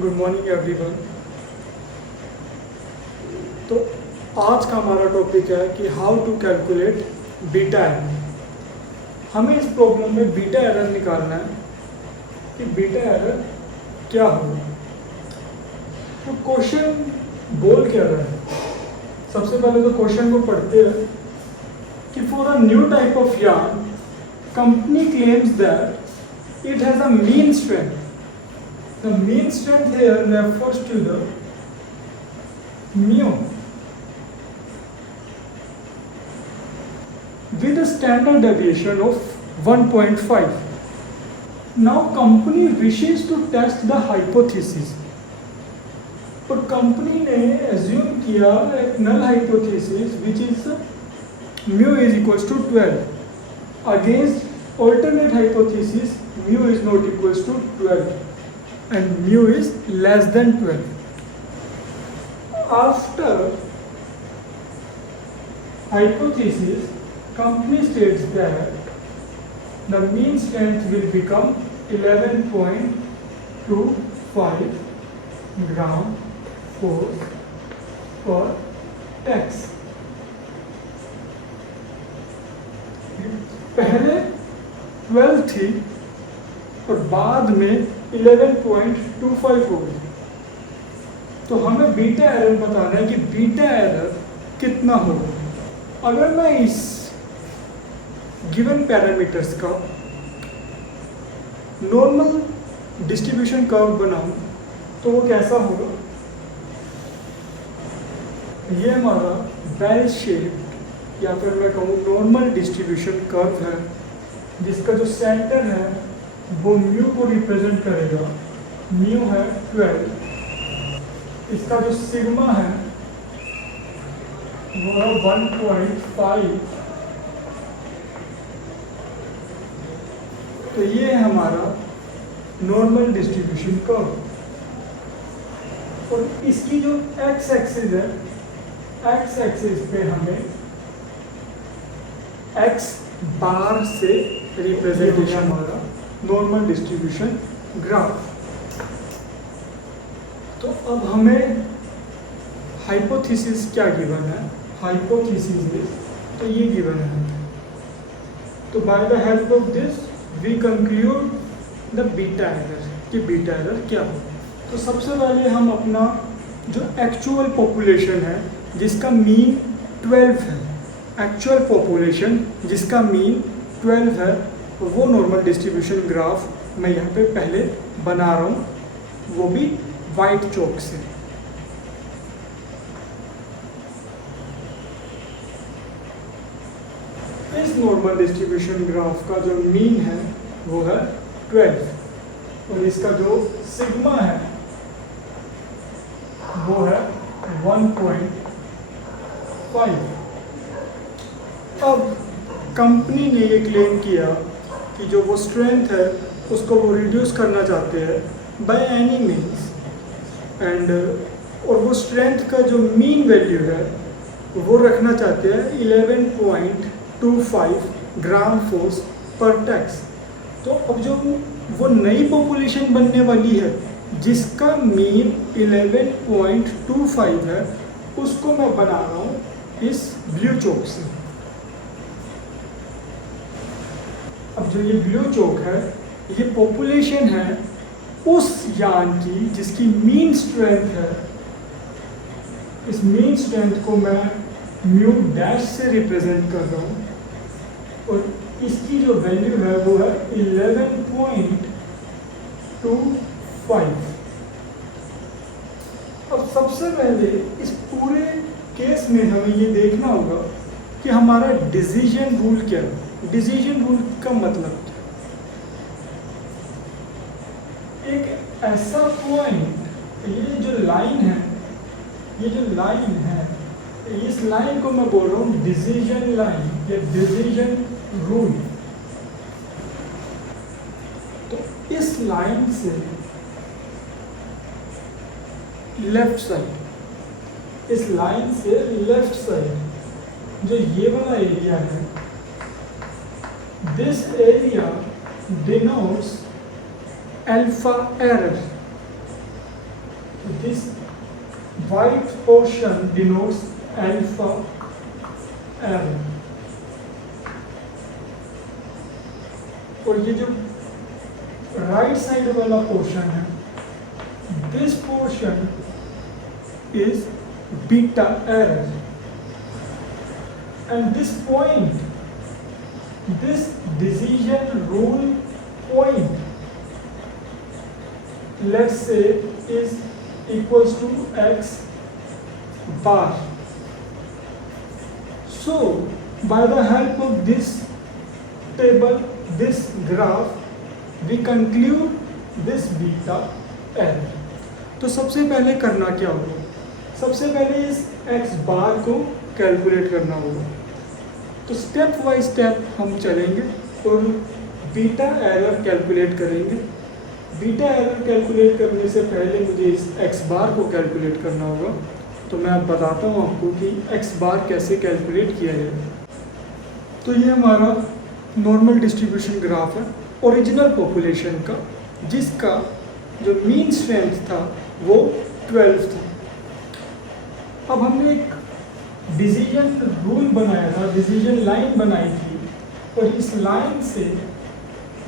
Good morning everyone. तो आज का हमारा टॉपिक है कि how to calculate beta error. हमें इस प्रॉब्लम में बीटा एरर निकालना है कि बीटा एरर क्या होगा। तो क्वेश्चन बोल क्या रहा है, सबसे पहले तो क्वेश्चन को पढ़ते हैं कि for a new type of yarn company claims that it has a mean strength. The mean strength here refers to the mu with a standard deviation of 1.5. Now company wishes to test the hypothesis. और company ने assume किया एक null hypothesis which is mu is equals to 12 against alternate hypothesis mu is not equals to 12. And mu is less than 12. After hypothesis, company states that the mean strength will become 11.25 gram force per tax. पहले 12 थी और बाद में 11.25 हो गई। तो हमें beta error बताना है कि बीटा एरर कितना होगा। अगर मैं इस गिवन पैरामीटर्स का नॉर्मल डिस्ट्रीब्यूशन कर्व बनाऊं तो वो कैसा होगा। ये हमारा बेल शेप या फिर मैं कहूँ नॉर्मल डिस्ट्रीब्यूशन कर्व है जिसका जो सेंटर है वो म्यू को रिप्रेजेंट करेगा। म्यू है 12, इसका जो सिग्मा है वो है 1.5। तो ये है हमारा नॉर्मल डिस्ट्रीब्यूशन कर्व। और इसकी जो एक्स एक्सिस है, एक्स एक्सिस पे हमें एक्स बार से रिप्रेजेंटेशन हमारा नॉर्मल डिस्ट्रीब्यूशन ग्राफ। तो अब हमें हाइपोथेसिस क्या गिवन है, हाइपोथेसिस तो ये गिवन है। तो by the help of this we conclude the beta error कि बीटा एरर क्या हो। तो सबसे पहले हम अपना जो एक्चुअल पॉपुलेशन है जिसका मीन 12 है, एक्चुअल पॉपुलेशन जिसका मीन 12 है, वो नॉर्मल डिस्ट्रीब्यूशन ग्राफ मैं यहाँ पे पहले बना रहा हूँ, वो भी वाइट चौक से। इस नॉर्मल डिस्ट्रीब्यूशन ग्राफ का जो मीन है वो है 12 और इसका जो सिग्मा है वो है 1.5। अब कंपनी ने ये क्लेम किया कि जो वो स्ट्रेंथ है उसको वो रिड्यूस करना चाहते हैं बाय एनी मीन्स एंड और वो स्ट्रेंथ का जो मीन वैल्यू है वो रखना चाहते हैं 11.25 ग्राम फोर्स पर टैक्स। तो अब जो वो नई पॉपुलेशन बनने वाली है जिसका मीन 11.25 है उसको मैं बना रहा हूँ इस ब्लू चौक से। अब जो ये ब्लू चौक है ये पॉपुलेशन है उस यार्न की जिसकी मीन स्ट्रेंथ है। इस मीन स्ट्रेंथ को मैं म्यू डैश से रिप्रेजेंट कर रहा हूँ और इसकी जो वैल्यू है वो है 11.25। अब सबसे पहले इस पूरे केस में हमें ये देखना होगा कि हमारा डिसीजन रूल क्या है। डिसीजन रूल का मतलब क्या? एक ऐसा पॉइंट, ये जो लाइन है, ये जो लाइन है, इस लाइन को मैं बोल रहा हूँ डिसीजन लाइन या डिसीजन रूल। तो इस लाइन से लेफ्ट साइड, इस लाइन से लेफ्ट साइड जो ये वाला एरिया है, this area denotes alpha error। White portion denotes alpha error, और ये जो राइट साइड वाला पोर्शन है, this portion is beta error, and this point, this decision rule point, let's say is equals to x bar. So by the help of this table, this graph, we conclude this beta error. तो सबसे पहले करना क्या होगा? सबसे पहले इस x बार को कैलकुलेट करना होगा। तो स्टेप बाय स्टेप हम चलेंगे और बीटा एरर कैलकुलेट करेंगे। बीटा एरर कैलकुलेट करने से पहले मुझे इस x बार को कैलकुलेट करना होगा। तो मैं अब बताता हूँ आपको कि x बार कैसे कैलकुलेट किया जाए। तो ये हमारा नॉर्मल डिस्ट्रीब्यूशन ग्राफ है ओरिजिनल पॉपुलेशन का, जिसका जो मीन स्ट्रेंथ था वो 12 था। अब हमने एक डिसीजन रूल बनाया था, डिसीजन लाइन बनाई थी, और इस लाइन से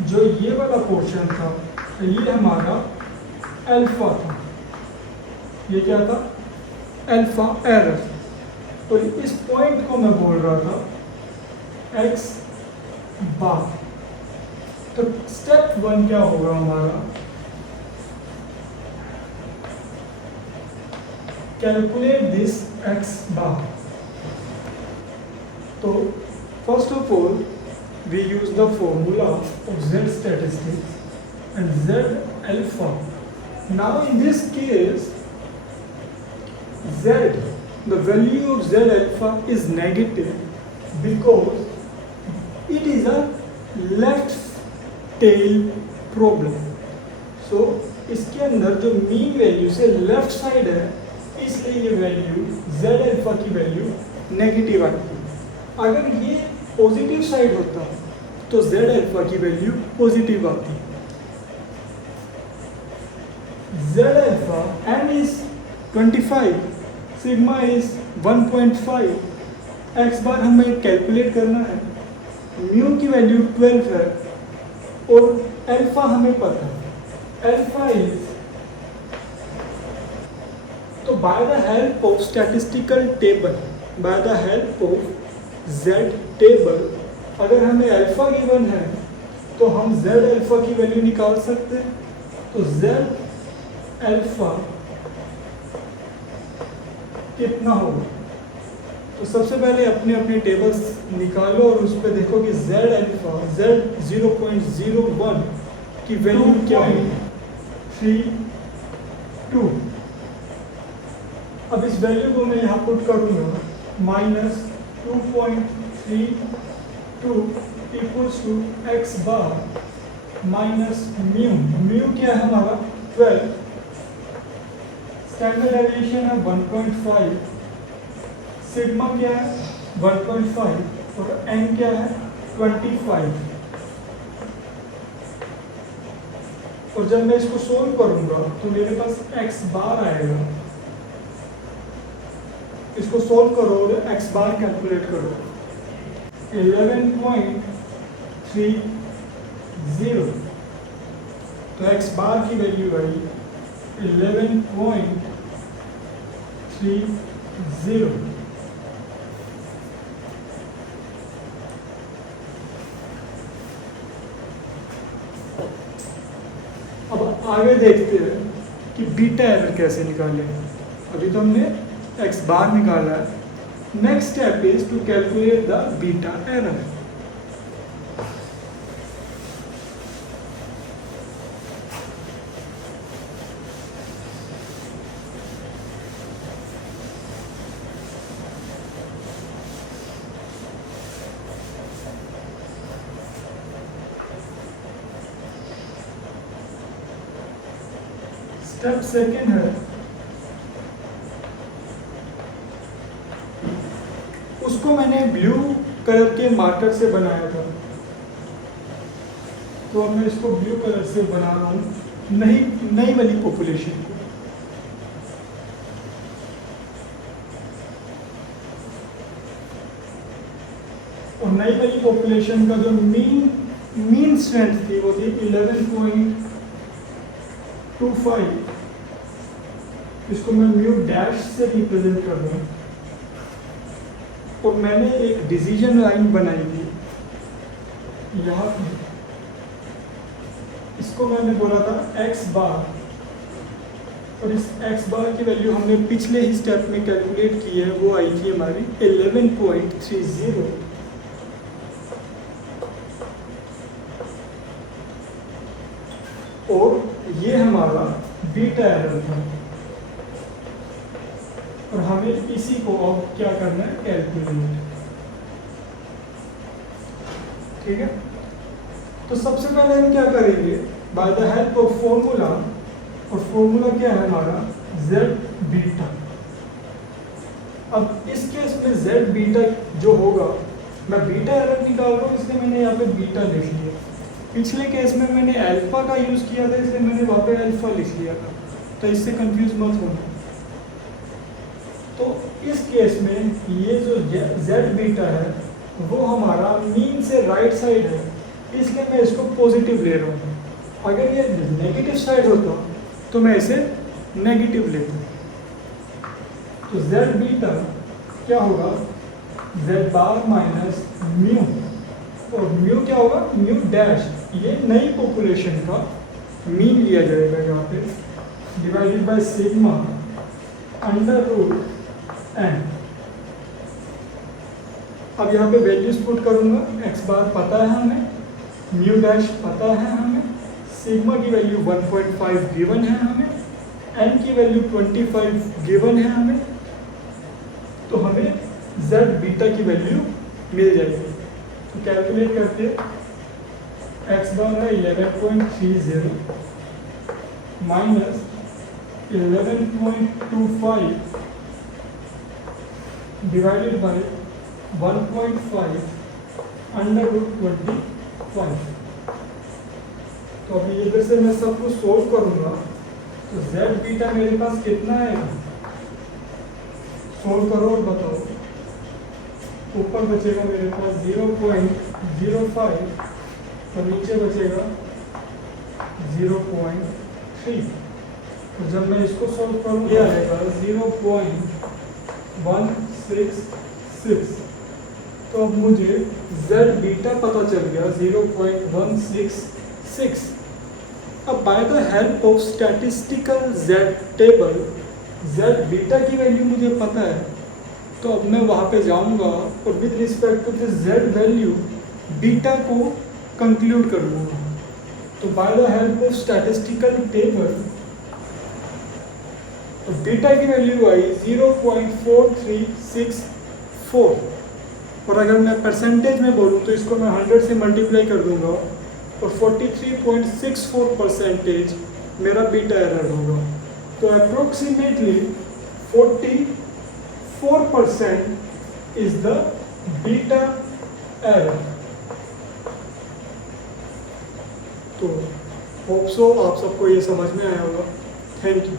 जो ये वाला पोर्शन था ये हमारा अल्फा था। ये क्या था? Alpha error. और इस पॉइंट को मैं बोल रहा था एक्स बार। तो स्टेप 1 क्या होगा हमारा? कैलकुलेट दिस एक्स बार। तो first of all we use the formula of Z statistics and Z alpha. Now in this case Z, the value of Z alpha is negative because it is a left tail problem. So इसके अंदर जो mean value से left side है, इसलिए ये value Z alpha की value negative आती है। अगर ये पॉजिटिव साइड होता तो Z अल्फा की वैल्यू पॉजिटिव आती। Z alpha n is 25, sigma is 1.5, x बार हमें कैलकुलेट करना है, म्यू की वैल्यू 12 है और अल्फा हमें पता है, अल्फा इज। तो by the help of statistical table, bye the help of Z table, अगर हमें अल्फा गिवन है तो हम Z अल्फा की वैल्यू निकाल सकते हैं। तो Z अल्फा कितना होगा? तो सबसे पहले अपने अपने टेबल्स निकालो और उस पर देखो कि Z अल्फा Z 0.01 की वैल्यू क्या है? 32। अब इस वैल्यू को मैं यहाँ पुट करूँगा, minus 2.32 equals to x bar minus mu. Mu क्या है हमारा? 12। स्टैंडर्ड डेविएशन है 1.5, सिग्मा क्या है? 1.5 और एन क्या है? 25। और जब मैं इसको सोल्व करूंगा तो मेरे पास एक्स बार आएगा। इसको सोल्व करो और एक्स बार कैलकुलेट करो। 11.30। तो एक्स बार की वैल्यू आई 11.30। अब आगे देखते हैं कि बीटा एरर कैसे निकालें। अभी तो हमने एक्स बार निकाला है। Next step is to calculate the beta error. Step second है, उसको मैंने ब्लू कलर के मार्कर से बनाया था, तो मैं इसको ब्लू कलर से बना रहा हूँ नई वाली पॉपुलेशन को। और नई वाली पॉपुलेशन का जो मीन स्ट्रेंथ थी वो थी 11.25। इसको मैं म्यू डैश से रिप्रेजेंट कर दूँ और मैंने एक डिसीजन लाइन बनाई थी यहाँ पे, इसको मैंने बोला था x बार, और इस x बार की वैल्यू हमने पिछले ही स्टेप में कैलकुलेट की है, वो आई थी हमारी 11.30 और ये हमारा बीटा एरर था और हमें इसी को अब क्या करना है, कैलकुलेट। ठीक है, तो सबसे पहले हम क्या करेंगे, bye the help of formula, और फॉर्मूला क्या है हमारा z बीटा। अब इस केस में z बीटा जो होगा, मैं बीटा एरर निकाल रहा हूँ इसलिए मैंने यहाँ पे बीटा लिख लिया। पिछले केस में मैंने अल्फा का यूज किया था इसलिए मैंने वहाँ पे अल्फा लिख लिया था, तो इससे कंफ्यूज मत होना। तो इस केस में ये जो z बीटा है वो हमारा मीन से राइट साइड है, इसलिए मैं इसको पॉजिटिव ले रहा हूँ। अगर ये नेगेटिव साइड होता तो मैं इसे नेगेटिव लेता। तो z बीटा क्या होगा, z बार माइनस म्यू, और म्यू क्या होगा, म्यू डैश, ये नई पॉपुलेशन का मीन लिया जाएगा यहाँ पे, divided by sigma under root n। अब यहाँ पे वैल्यूज पुट करूँगा, x बार पता है हमें, म्यू डैश पता है हमें, सिग्मा की वैल्यू 1.5 गिवन है हमें, n की वैल्यू 25 गिवन है हमें, तो हमें z बीटा की वैल्यू मिल जाएगी। तो कैलकुलेट करते x बार है 11.30 minus 11.25 divided by 1.5 under root 25। तो अभी इधर से मैं सब कुछ सोल्व करूंगा, तो z बीटा मेरे पास कितना है, सोल्व करो और बताओ। ऊपर बचेगा मेरे पास 0.05 और नीचे बचेगा 0.3। तो जब मैं इसको सोल्व करूँ ये आएगा 0.166। तो अब मुझे z बीटा पता चल गया 0.166। अब bye the help of statistical z table z beta की वैल्यू मुझे पता है, तो अब मैं वहाँ पे जाऊँगा और with respect to this z value beta को कंक्लूड करूँगा। तो by the help of statistical table तो बीटा की वैल्यू आई 0.4364, और अगर मैं परसेंटेज में बोलूँ तो इसको मैं 100 से मल्टीप्लाई कर दूंगा और 43.64% मेरा बीटा एरर होगा। तो approximately 44% is the beta error. तो होप सो आप सबको ये समझ में आया होगा। Thank you.